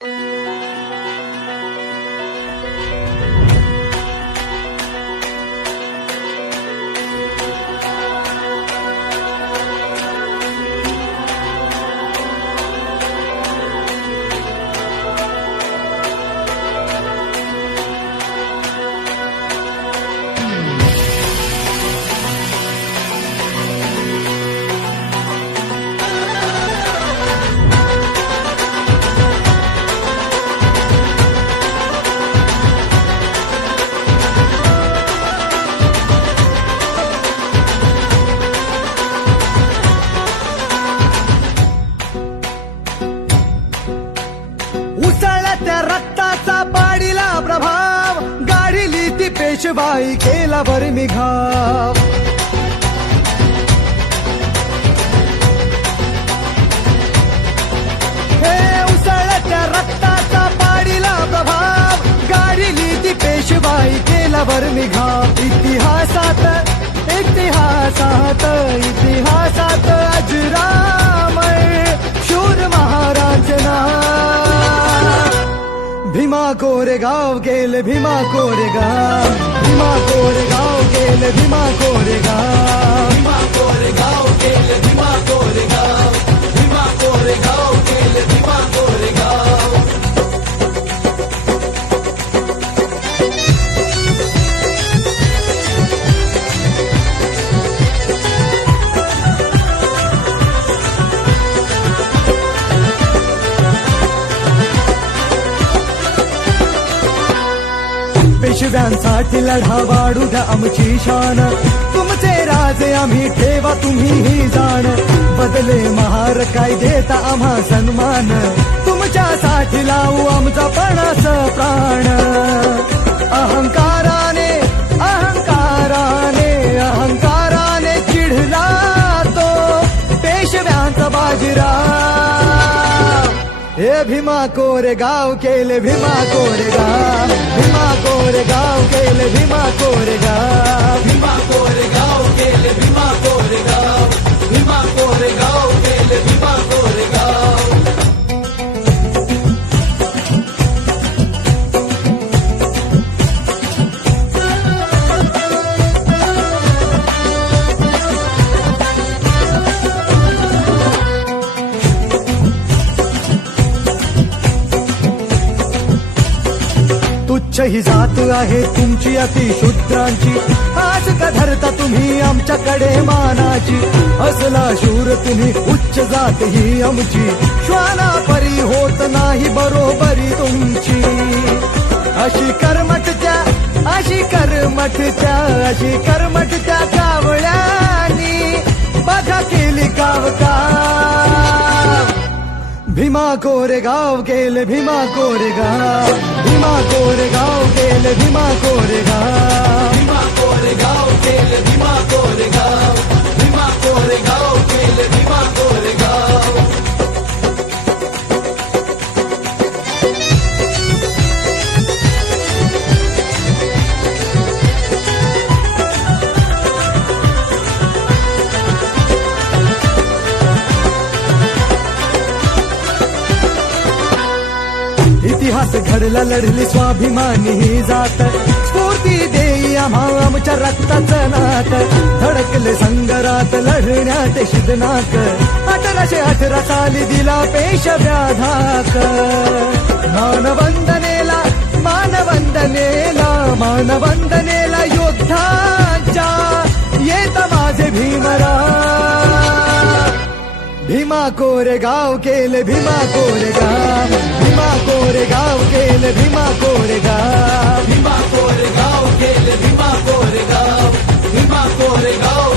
उसळत्या रक्ताचा पाडीला प्रभाव, गाडीली ती पेशवाई केला बरं घाव. हे उसळत्या रक्ताचा पाडीला प्रभाव, गाडीली ती पेशवाई केला बरं घाव. इतिहासात इतिहासात इतिहासात अजरामर शूर महाराज नाव. भीमा कोरेगाव गेले भीमा कोरेगाव, भीमा कोरेगाव गेले भीमा कोरेगाव, भीमा कोरेगाव गेले भीमा कोरेगाव, भीमा कोरेगाव गेले भीमा कोरेगाव. पेशव्यांसाठी लढा वाढू द्या आमची शान, तुमचे राजे आम्ही ठेवा तुम्ही ही जाण. बदले महार काय देता आम्हा सन्मान, तुमच्यासाठी लावू आमचा पणाच प्राण. अहंकाराने अहंकाराने अहंकाराने चिढला तो पेशव्यांचा बाजीराव. हे भीमा कोरेगाव केले भीमा कोरेगाव, भीमा कोरेगाव केले भीमा कोरेगाव, भीमा कोरेगाव केले भीमा कोरेगाव, भीमा कोरेगाव केले भीमा कोरेगाव. तुच्छ ही जात आहे तुमची अतिशूद्रांची, आज का धरता तुम्ही आमच्याकडे मानाची. असला शूर तुम्ही उच्च जात ही आमची, श्वाना परी होत नाही बरोबरी तुमची. अशी कर्मठत्या अशी कर्मठत्या अशी कर्मठत्या कावळ्यांनी बघा केली कावकाव. भीमा कोरेगाव गेले भीमा कोरेगाव, भीमा कोरेगाव गेले भीमा कोरेगाव, भीमा कोरेगाव गेले भीमा कोरेगाव, भीमा कोरेगाव गेले भीमा कोरेगाव. इतिहास घडला लढली स्वाभिमानी ही जात, स्फूर्ती देई आम्हा आमच्या रक्ताचं नात. धडकले संगरात लढण्यात शिदनाक, 1818 साली दिला पेशव्या धाक. मानवंदनेला मानवंदनेला मानवंदनेला योद्धाच्या येत माझे भीमराव. भीमा कोरेगाव केले भीमा कोरेगाव, भीमा कोरेगाव केले भीमा कोरेगाव, भीमा कोरेगाव केले भीमा कोरेगाव, भीमा कोरेगाव.